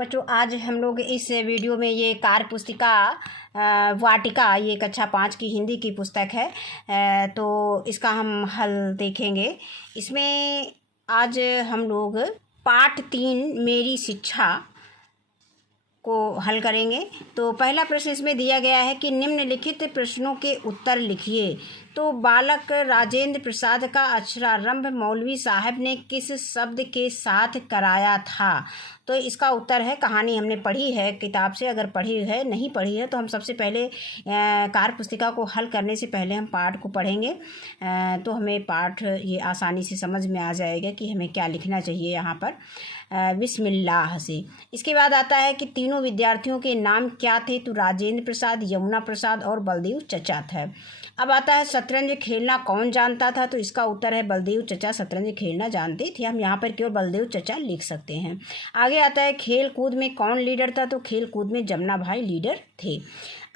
बच्चों, आज हम लोग इस वीडियो में ये कार्य पुस्तिका वाटिका, ये कक्षा 5 की हिंदी की पुस्तक है। तो इसका हम हल देखेंगे। इसमें आज हम लोग पाठ 3 मेरी शिक्षा को हल करेंगे। तो पहला प्रश्न इसमें दिया गया है कि निम्नलिखित प्रश्नों के उत्तर लिखिए। तो बालक राजेंद्र प्रसाद का अक्षरारंभ मौलवी साहब ने किस शब्द के साथ कराया था? तो इसका उत्तर है, कहानी हमने पढ़ी है किताब से। अगर पढ़ी है, नहीं पढ़ी है तो हम सबसे पहले कार्य पुस्तिका को हल करने से पहले हम पाठ को पढ़ेंगे। तो हमें पाठ ये आसानी से समझ में आ जाएगा कि हमें क्या लिखना चाहिए यहाँ पर बिस्मिल्लाह से। इसके बाद आता है कि तीनों विद्यार्थियों के नाम क्या थे? तो राजेंद्र प्रसाद, यमुना प्रसाद और बलदेव चचा था। अब आता है शतरंज खेलना कौन जानता था? तो इसका उत्तर है बलदेव चचा शतरंज खेलना जानते थे। हम यहाँ पर केवल बलदेव चचा लिख सकते हैं। आगे आता है खेल कूद में कौन लीडर था? तो खेल कूद में जमुना भाई लीडर थे।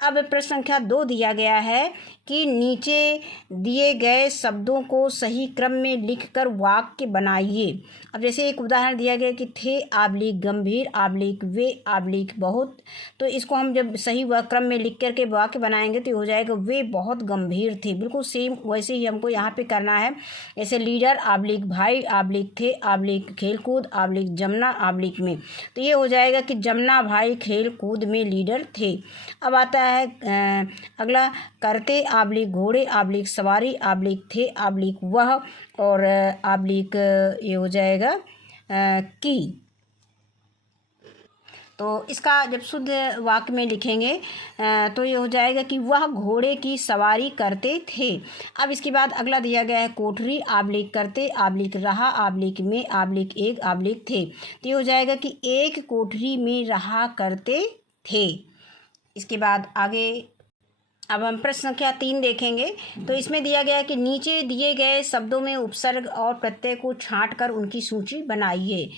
अब प्रश्न संख्या 2 दिया गया है कि नीचे दिए गए शब्दों को सही क्रम में लिखकर वाक्य बनाइए। अब जैसे एक उदाहरण दिया गया कि थे आबलिक गंभीर आबलिक वे आबलिक बहुत, तो इसको हम जब सही क्रम में लिख करके वाक्य बनाएंगे तो हो जाएगा वे बहुत गंभीर थे। बिल्कुल सेम वैसे ही हमको यहाँ पे करना है। जैसे लीडर आबलिक भाई आबलिक थे आबलिक खेलकूद आबलिक जमुना आबलिक में, तो ये हो जाएगा कि जमुना भाई खेल कूद में लीडर थे। अब आता है अगला करते आबलिक घोड़े आबलिक सवारी आबलिक थे आबलिक वह और आबलिक ये हो जाएगा की। तो इसका जब शुद्ध वाक्य में लिखेंगे तो ये हो जाएगा कि वह घोड़े की सवारी करते थे। अब इसके बाद अगला दिया गया है कोठरी आबलिक करते आबलिक रहा आबलिक में आबलिक एक आबलिक थे, तो ये हो जाएगा कि एक कोठरी में रहा करते थे। इसके बाद आगे अब हम प्रश्न संख्या 3 देखेंगे। तो इसमें दिया गया है कि नीचे दिए गए शब्दों में उपसर्ग और प्रत्यय को छांटकर उनकी सूची बनाइए।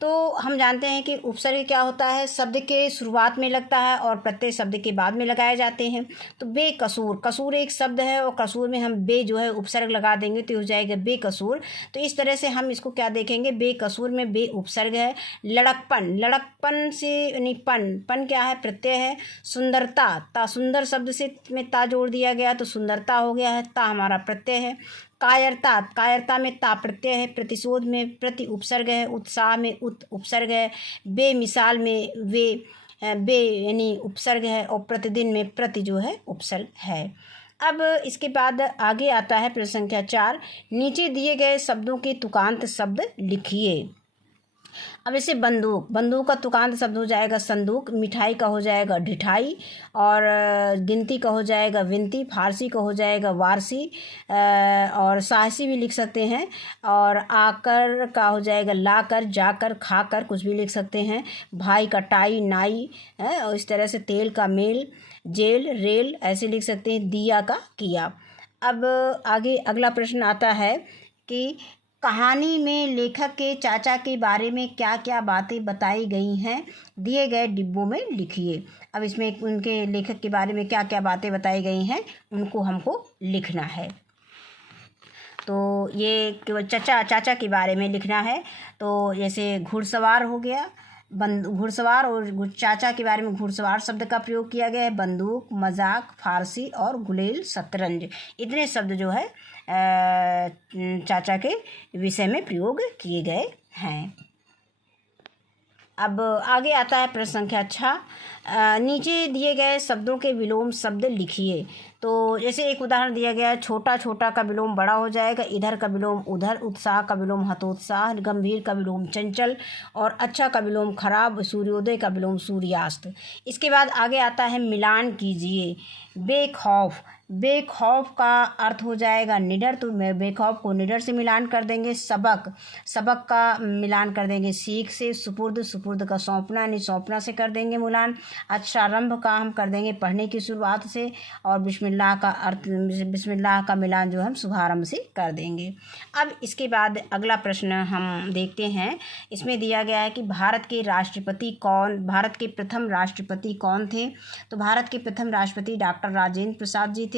तो हम जानते हैं कि उपसर्ग क्या होता है, शब्द के शुरुआत में लगता है और प्रत्यय शब्द के बाद में लगाए जाते हैं। तो बेकसूर, कसूर एक शब्द है और कसूर में हम बे जो है उपसर्ग लगा देंगे तो हो जाएगा बेकसूर। तो इस तरह से हम इसको क्या देखेंगे, बेकसूर में बे उपसर्ग है। लड़कपन, लड़कपन से यानी पन क्या है, प्रत्यय है। सुंदरता, ता सुंदर शब्द से में ता जोड़ दिया गया तो सुंदरता हो गया है, ता हमारा प्रत्यय है। कायरता, कायरता में ता प्रत्यय है। प्रतिशोध में प्रति उपसर्ग है। उत्साह में उत उपसर्ग है। बेमिसाल में वे बे यानी उपसर्ग है और प्रतिदिन में प्रति जो है उपसर्ग है। अब इसके बाद आगे आता है प्रश्न संख्या 4, नीचे दिए गए शब्दों के तुकांत शब्द लिखिए। अब जैसे बंदूक, बंदूक का तुकांत शब्द हो जाएगा संदूक। मिठाई का हो जाएगा ढिठाई और गिनती का हो जाएगा विनती। फारसी का हो जाएगा वारसी और साहसी भी लिख सकते हैं। और आकर का हो जाएगा लाकर, जाकर, खाकर कुछ भी लिख सकते हैं। भाई का टाई नाई है और इस तरह से तेल का मेल, जेल रेल ऐसे लिख सकते हैं। दिया का किया। अब आगे अगला प्रश्न आता है कि कहानी में लेखक के चाचा के बारे में क्या क्या बातें बताई गई हैं, दिए गए डिब्बों में लिखिए। अब इसमें उनके लेखक के बारे में क्या क्या बातें बताई गई हैं उनको हमको लिखना है। तो ये केवल चाचा के बारे में लिखना है। तो जैसे घुड़सवार हो गया, घुड़सवार और चाचा के बारे में घुड़सवार शब्द का प्रयोग किया गया है। बंदूक, मजाक, फारसी और गुलेल शतरंज, इतने शब्द जो है चाचा के विषय में प्रयोग किए गए हैं। अब आगे आता है प्रश्न संख्या 6, नीचे दिए गए शब्दों के विलोम शब्द लिखिए। तो जैसे एक उदाहरण दिया गया है, छोटा छोटा का विलोम बड़ा हो जाएगा। इधर का विलोम उधर, उत्साह का विलोम हतोत्साह, गंभीर का विलोम चंचल और अच्छा का विलोम खराब, सूर्योदय का विलोम सूर्यास्त। इसके बाद आगे आता है मिलान कीजिए। बेखौफ, बेखौफ का अर्थ हो जाएगा निडर, तो बेखौफ को निडर से मिलान कर देंगे। सबक, सबक का मिलान कर देंगे सीख से। सुपुर्द, सुपुर्द का सौंपना यानी सौंपना से कर देंगे मिलान। अक्षरारंभ का हम कर देंगे पढ़ने की शुरुआत से। और बिस्मिल्लाह का अर्थ, बिस्मिल्लाह का मिलान जो हम शुभारंभ से कर देंगे। अब इसके बाद अगला प्रश्न हम देखते हैं। इसमें दिया गया है कि भारत के राष्ट्रपति कौन, भारत के प्रथम राष्ट्रपति कौन थे? तो भारत के प्रथम राष्ट्रपति डॉक्टर राजेंद्र प्रसाद जी थे।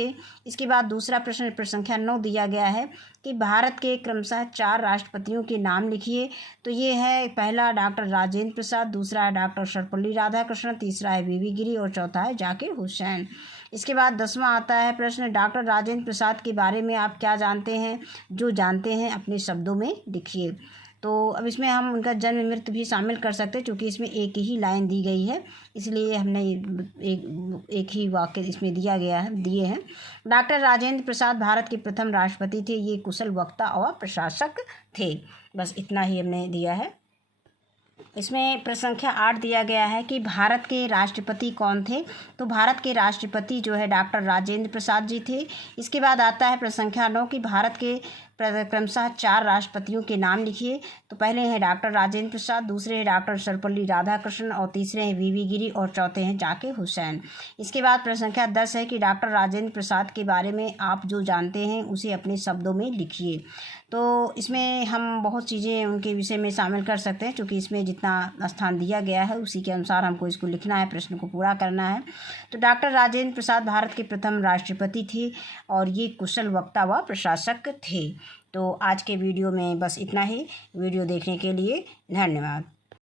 इसके बाद दूसरा प्रश्न संख्या 9 दिया गया है कि कि भारत के क्रमशः 4 राष्ट्रपतियों के नाम लिखिए। तो ये है, पहला डॉक्टर राजेंद्र प्रसाद, दूसरा है डॉक्टर सर्वपल्ली राधाकृष्णन, तीसरा है वीवी गिरी और चौथा है जाकिर हुसैन। इसके बाद 10वां आता है प्रश्न, डॉक्टर राजेंद्र प्रसाद के बारे में आप क्या जानते हैं? जो जानते हैं अपने शब्दों में लिखिए। तो अब इसमें हम उनका जन्म मृत्यु भी शामिल कर सकते हैं, क्योंकि इसमें एक ही लाइन दी गई है, इसलिए हमने एक ही वाक्य इसमें दिए हैं। डॉक्टर राजेंद्र प्रसाद भारत के प्रथम राष्ट्रपति थे। ये कुशल वक्ता और प्रशासक थे। बस इतना ही हमने दिया है। इसमें प्रश्न संख्या 8 दिया गया है कि भारत के राष्ट्रपति कौन थे? तो भारत के राष्ट्रपति जो है डॉक्टर राजेंद्र प्रसाद जी थे। इसके बाद आता है प्रश्न संख्या 9 कि भारत के क्रमशः 4 राष्ट्रपतियों के नाम लिखिए। तो पहले हैं डॉक्टर राजेंद्र प्रसाद, दूसरे हैं डॉक्टर सर्वपल्ली राधाकृष्णन और तीसरे हैं वीवी गिरी और चौथे हैं जाकिर हुसैन। इसके बाद प्रश्न संख्या 10 है कि डॉक्टर राजेंद्र प्रसाद के बारे में आप जो जानते हैं उसे अपने शब्दों में लिखिए। तो इसमें हम बहुत चीज़ें उनके विषय में शामिल कर सकते हैं, क्योंकि इसमें जितना स्थान दिया गया है उसी के अनुसार हमको इसको लिखना है, प्रश्न को पूरा करना है। तो डॉक्टर राजेंद्र प्रसाद भारत के प्रथम राष्ट्रपति थे और ये कुशल वक्ता व प्रशासक थे। तो आज के वीडियो में बस इतना ही। वीडियो देखने के लिए धन्यवाद।